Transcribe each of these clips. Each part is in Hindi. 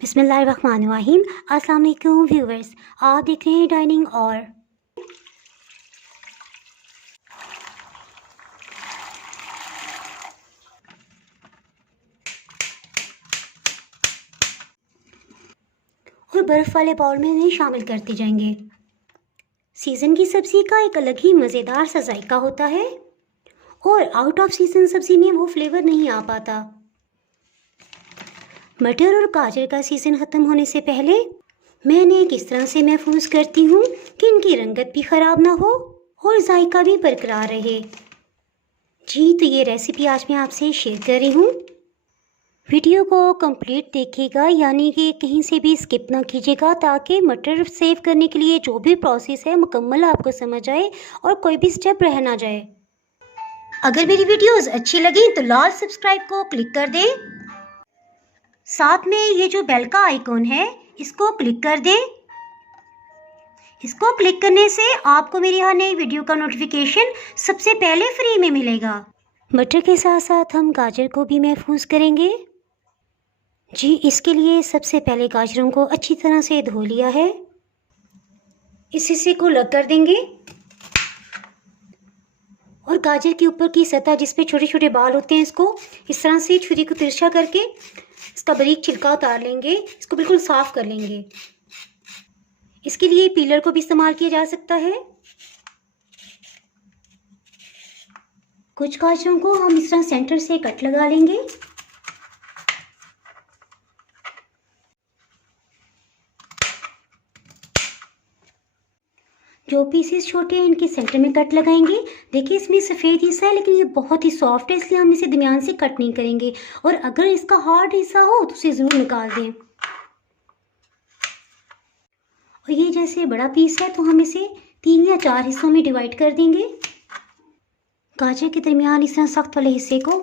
बिस्मिल्लाहिर्रहमानिर्रहीम। अस्सलाम वालेकुम व्यूवर्स, आप देख रहे हैं डाइनिंग और बर्फ़ वाले बाउल में इन्हें शामिल करते जाएंगे। सीज़न की सब्ज़ी का एक अलग ही मज़ेदार सा जायका होता है और आउट ऑफ सीज़न सब्ज़ी में वो फ्लेवर नहीं आ पाता। मटर और गाजर का सीज़न ख़त्म होने से पहले मैं इन्हें किस तरह से महफूज करती हूँ कि इनकी रंगत भी ख़राब ना हो और जायका भी बरकरार रहे। जी, तो ये रेसिपी आज मैं आपसे शेयर कर रही हूँ। वीडियो को कंप्लीट देखिएगा, यानी कि कहीं से भी स्किप ना कीजिएगा, ताकि मटर सेव करने के लिए जो भी प्रोसेस है मुकम्मल आपको समझ आए और कोई भी स्टेप रह ना जाए। अगर मेरी वीडियोस अच्छी लगी तो लाल सब्सक्राइब को क्लिक कर दें। साथ में ये जो बेल का आइकॉन है इसको क्लिक कर दें। इसको क्लिक करने से आपको मेरी हर नई वीडियो का नोटिफिकेशन सबसे पहले फ्री में मिलेगा। मटर के साथ साथ हम गाजर को भी महफूज करेंगे। जी, इसके लिए सबसे पहले गाजरों को अच्छी तरह से धो लिया है। इस हिस्से को अलग कर देंगे और गाजर के ऊपर की सतह जिस पे छोटे छोटे बाल होते हैं इसको इस तरह से छुरी को तिरछा करके इसका बारीक छिलका उतार लेंगे। इसको बिल्कुल साफ कर लेंगे। इसके लिए पीलर को भी इस्तेमाल किया जा सकता है। कुछ गाजरों को हम इस तरह सेंटर से कट लगा लेंगे। जो पीसेस छोटे हैं इनके सेंटर में कट लगाएंगे। देखिए, इसमें सफ़ेद हिस्सा है लेकिन ये बहुत ही सॉफ्ट है, इसलिए हम इसे दरमियान से कट नहीं करेंगे। और अगर इसका हार्ड हिस्सा हो तो उसे ज़रूर निकाल दें। और ये जैसे बड़ा पीस है तो हम इसे 3 या 4 हिस्सों में डिवाइड कर देंगे। गाजर के दरमियान इस तरह सख्त वाले हिस्से को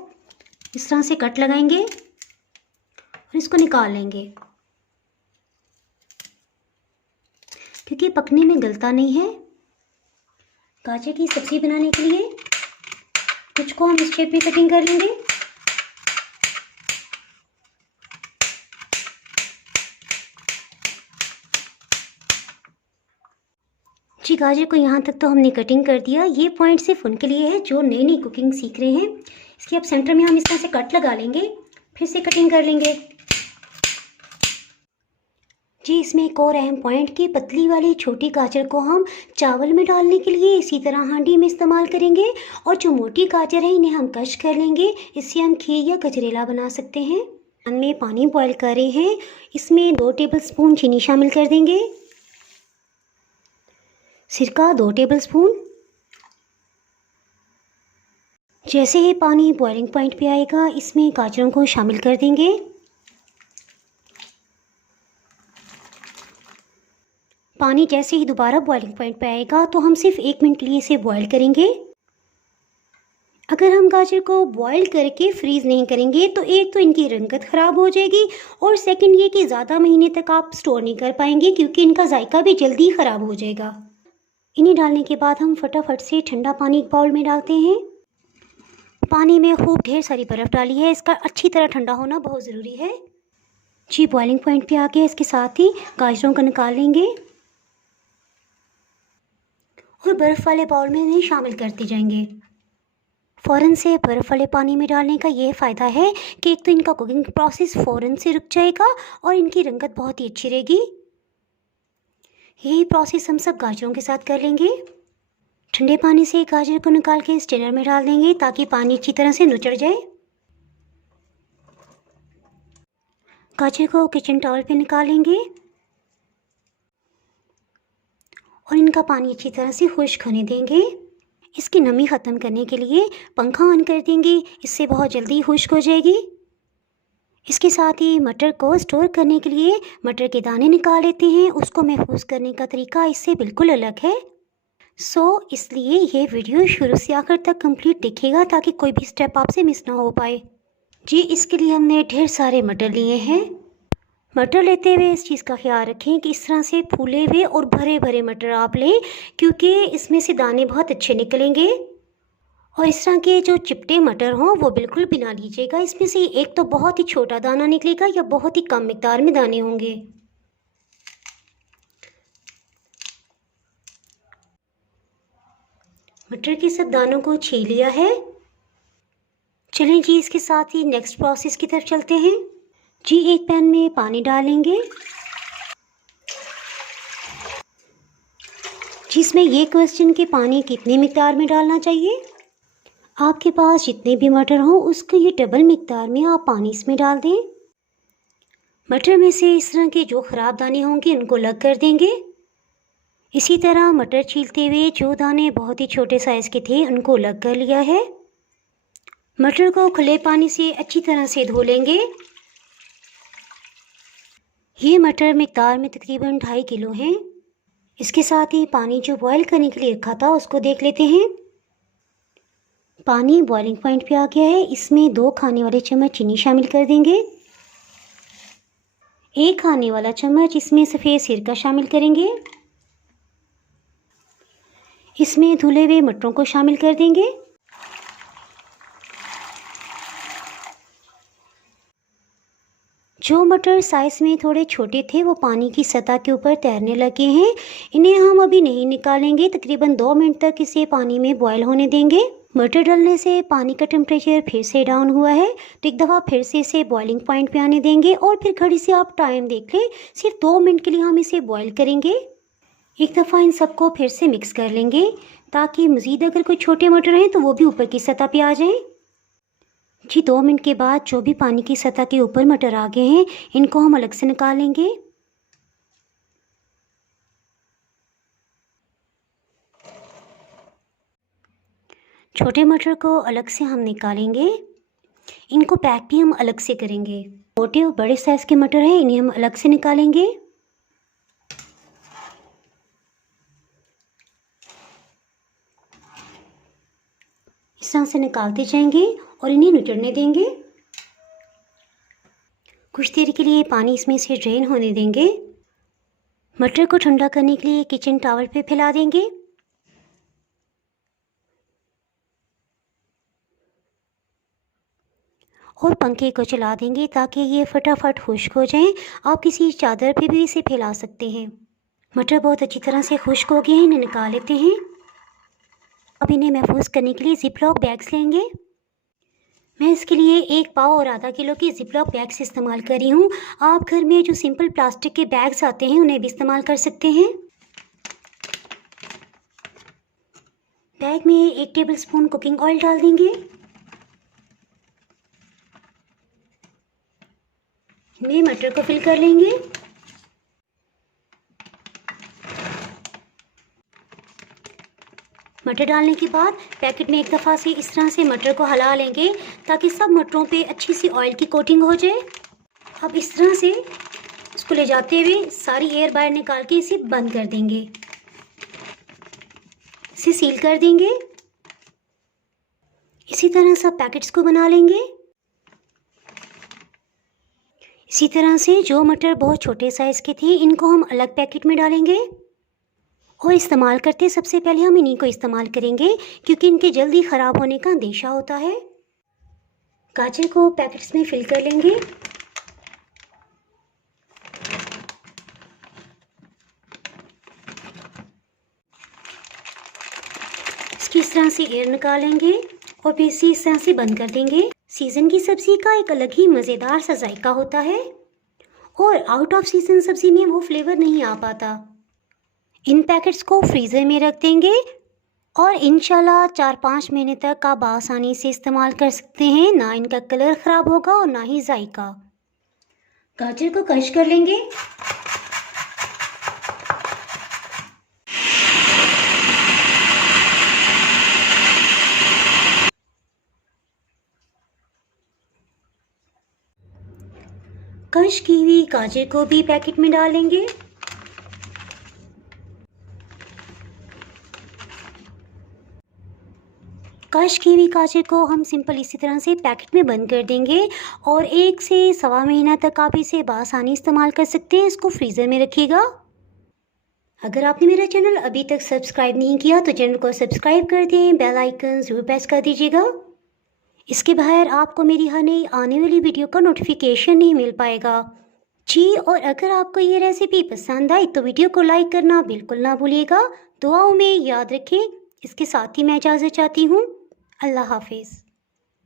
इस तरह से कट लगाएंगे और इसको निकाल लेंगे, क्योंकि पकने में गलता नहीं है। गाजर की सब्ज़ी बनाने के लिए कुछ को हम इस शेप में कटिंग कर लेंगे। जी, गाजर को यहाँ तक तो हमने कटिंग कर दिया। ये पॉइंट सिर्फ उनके लिए है जो नई नई कुकिंग सीख रहे हैं। इसके अब सेंटर में हम इस तरह से कट लगा लेंगे, फिर से कटिंग कर लेंगे। जी, इसमें एक और अहम पॉइंट कि पतली वाली छोटी गाजर को हम चावल में डालने के लिए इसी तरह हांडी में इस्तेमाल करेंगे और जो मोटी गाजर है इन्हें हम कश कर लेंगे। इससे हम खीर या गजरेला बना सकते हैं। पैन में पानी बॉयल कर रहे हैं, इसमें 2 टेबलस्पून चीनी शामिल कर देंगे। सिरका 2 टेबलस्पून। जैसे ही पानी बॉइलिंग पॉइंट पे आएगा इसमें गाजरों को शामिल कर देंगे। पानी जैसे ही दोबारा बॉइलिंग पॉइंट पे आएगा तो हम सिर्फ 1 मिनट के लिए इसे बॉईल करेंगे। अगर हम गाजर को बॉईल करके फ्रीज़ नहीं करेंगे तो एक तो इनकी रंगत ख़राब हो जाएगी और सेकंड ये कि ज़्यादा महीने तक आप स्टोर नहीं कर पाएंगे, क्योंकि इनका जायका भी जल्दी ख़राब हो जाएगा। इन्हें डालने के बाद हम फटाफट से ठंडा पानी एक बाउल में डालते हैं। पानी में खूब ढेर सारी बर्फ़ डाली है, इसका अच्छी तरह ठंडा होना बहुत ज़रूरी है। जी, बॉइलिंग पॉइंट पे आ गया। इसके साथ ही गाजरों को निकाल लेंगे और बर्फ़ वाले बाउल में इन्हें शामिल करते जाएंगे। फ़ौरन से बर्फ़ वाले पानी में डालने का ये फ़ायदा है कि एक तो इनका कुकिंग प्रोसेस फ़ौरन से रुक जाएगा और इनकी रंगत बहुत ही अच्छी रहेगी। यही प्रोसेस हम सब गाजरों के साथ कर लेंगे। ठंडे पानी से गाजर को निकाल के स्ट्रेनर में डाल देंगे ताकि पानी अच्छी तरह से नुचड़ जाए। गाजर को किचन टॉवल पे निकालेंगे और इनका पानी अच्छी तरह से खुश्क होने देंगे। इसकी नमी ख़त्म करने के लिए पंखा ऑन कर देंगे, इससे बहुत जल्दी खुश्क हो जाएगी। इसके साथ ही मटर को स्टोर करने के लिए मटर के दाने निकाल लेते हैं। उसको महफूज करने का तरीका इससे बिल्कुल अलग है। इसलिए ये वीडियो शुरू से आखिर तक कंप्लीट देखिएगा ताकि कोई भी स्टेप आपसे मिस ना हो पाए। जी, इसके लिए हमने ढेर सारे मटर लिए हैं। मटर लेते हुए इस चीज़ का ख्याल रखें कि इस तरह से फूले हुए और भरे भरे मटर आप लें, क्योंकि इसमें से दाने बहुत अच्छे निकलेंगे और इस तरह के जो चिपटे मटर हों वो बिल्कुल भी ना लीजिएगा, इसमें से एक तो बहुत ही छोटा दाना निकलेगा या बहुत ही कम मिकदार में दाने होंगे। मटर के सब दानों को छील लिया है। चलें जी, इसके साथ ही नेक्स्ट प्रोसेस की तरफ चलते हैं। जी, एक पैन में पानी डालेंगे जिसमें ये क्वेश्चन कि पानी कितनी मिकदार में डालना चाहिए। आपके पास जितने भी मटर हों उसके ये डबल मिकदार में आप पानी इसमें डाल दें। मटर में से इस तरह के जो ख़राब दाने होंगे उनको अलग कर देंगे। इसी तरह मटर छीलते हुए जो दाने बहुत ही छोटे साइज़ के थे उनको अलग कर लिया है। मटर को खुले पानी से अच्छी तरह से धो लेंगे। ये मटर मिकदार में तकरीबन 2.5 किलो हैं। इसके साथ ही पानी जो बॉयल करने के लिए रखा था उसको देख लेते हैं। पानी बॉइलिंग पॉइंट पे आ गया है। इसमें 2 खाने वाले चम्मच चीनी शामिल कर देंगे। 1 खाने वाला चम्मच इसमें सफ़ेद सिरका शामिल करेंगे। इसमें धुले हुए मटरों को शामिल कर देंगे। जो मटर साइज़ में थोड़े छोटे थे वो पानी की सतह के ऊपर तैरने लगे हैं। इन्हें हम अभी नहीं निकालेंगे, तकरीबन 2 मिनट तक इसे पानी में बॉयल होने देंगे। मटर डालने से पानी का टेम्परेचर फिर से डाउन हुआ है, तो एक दफ़ा फिर से इसे बॉइलिंग पॉइंट पे आने देंगे और फिर घड़ी से आप टाइम देख लें, सिर्फ 2 मिनट के लिए हम इसे बॉयल करेंगे। एक दफ़ा इन सबको फिर से मिक्स कर लेंगे ताकि मज़ीद अगर कोई छोटे मटर हैं तो वो भी ऊपर की सतह पे आ जाएं। जी, 2 मिनट के बाद जो भी पानी की सतह के ऊपर मटर आ गए हैं इनको हम अलग से निकालेंगे। छोटे मटर को अलग से हम निकालेंगे। इनको पैक भी हम अलग से करेंगे। छोटे और बड़े साइज़ के मटर हैं, इन्हें हम अलग से निकालेंगे। इस तरह से निकालते जाएंगे और इन्हें निचोड़ने देंगे। कुछ देर के लिए पानी इसमें से ड्रेन होने देंगे। मटर को ठंडा करने के लिए किचन टॉवल पे फैला देंगे। और पंखे को चला देंगे ताकि ये फटाफट खुश्क हो जाएं। आप किसी चादर पे भी इसे फैला सकते हैं। मटर बहुत अच्छी तरह से खुश्क हो गए हैं, इन्हें निकाल लेते हैं। अब इन्हें महफूज करने के लिए ज़िप-लॉक बैग्स लेंगे। मैं इसके लिए 1 पाव और आधा किलो के ज़िप-लॉक बैग्स इस्तेमाल कर रही हूँ। आप घर में जो सिंपल प्लास्टिक के बैग्स आते हैं उन्हें भी इस्तेमाल कर सकते हैं। बैग में 1 टेबलस्पून कुकिंग ऑयल डाल देंगे। इनमें मटर को फिल कर लेंगे। मटर डालने के बाद पैकेट में एक दफ़ा से इस तरह से मटर को हिला लेंगे ताकि सब मटरों पे अच्छी सी ऑयल की कोटिंग हो जाए। अब इस तरह से इसको ले जाते हुए सारी एयर बाहर निकाल के इसे बंद कर देंगे। इसे सील कर देंगे। इसी तरह सब पैकेट्स को बना लेंगे। इसी तरह से जो मटर बहुत छोटे साइज़ के थे इनको हम अलग पैकेट में डालेंगे और इस्तेमाल करते सबसे पहले हम इन्हीं को इस्तेमाल करेंगे क्योंकि इनके जल्दी ख़राब होने का अंदेशा होता है। गाजर को पैकेट्स में फिल कर लेंगे। इसकी इस तरह से एयर निकालेंगे और फिर इसे इस तरह से बंद कर देंगे। सीज़न की सब्ज़ी का एक अलग ही मज़ेदार सा जायका होता है और आउट ऑफ सीज़न सब्ज़ी में वो फ्लेवर नहीं आ पाता। इन पैकेट्स को फ्रीज़र में रख देंगे और इंशाल्लाह 4-5 महीने तक आप आसानी से इस्तेमाल कर सकते हैं। ना इनका कलर ख़राब होगा और ना ही जायका। गाजर को क्रश कर लेंगे। क्रश की हुई गाजर को भी पैकेट में डालेंगे। क्रश की हुई गाजर को हम सिंपल इसी तरह से पैकेट में बंद कर देंगे और 1 से 1.25 महीना तक आप इसे बआसानी इस्तेमाल कर सकते हैं। इसको फ्रीज़र में रखिएगा। अगर आपने मेरा चैनल अभी तक सब्सक्राइब नहीं किया तो चैनल को सब्सक्राइब कर दें, बेल आइकन ज़रूर प्रेस कर दीजिएगा। इसके बाहर आपको मेरी हर नई आने वाली वीडियो का नोटिफिकेशन नहीं मिल पाएगा। जी, और अगर आपको ये रेसिपी पसंद आई तो वीडियो को लाइक करना बिल्कुल ना भूलिएगा। दुआओं में याद रखें। इसके साथ ही मैं इजाज़त चाहती हूँ। अल्लाह हाफिज़।